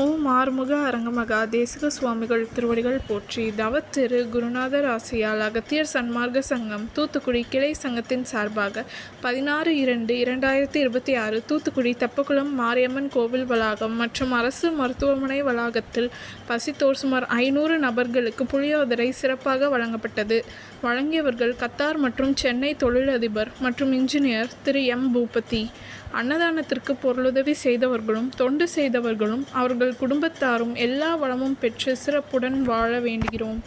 ஓம் ஆறுமுக அரங்கமகா தேசிக சுவாமிகள் திருவடிகள் போற்றி. தவத்திரு குருநாதர் ஆசியால் அகத்தியர் சன்மார்க்க சங்கம் தூத்துக்குடி கிளை சங்கத்தின் சார்பாக 16/2/2026 தூத்துக்குடி தெப்பக்குளம் மாரியம்மன் கோவில் வளாகம் மற்றும் அரசு மருத்துவமனை வளாகத்தில் பசித்தோர் சுமார் 500 நபர்களுக்கு புளியோதரை சிறப்பாக வழங்கப்பட்டது. வழங்கியவர்கள் கத்தார் மற்றும் சென்னை தொழிலதிபர் மற்றும் இன்ஜினியர் திரு எம். பூபதி. அன்னதானத்திற்கு பொருளுதவி செய்தவர்களும் தொண்டு செய்தவர்களும் அவர்கள் குடும்பத்தாரும் எல்லா வளமும் பெற்று சிறப்புடன் வாழ வேண்டுகிறோம்.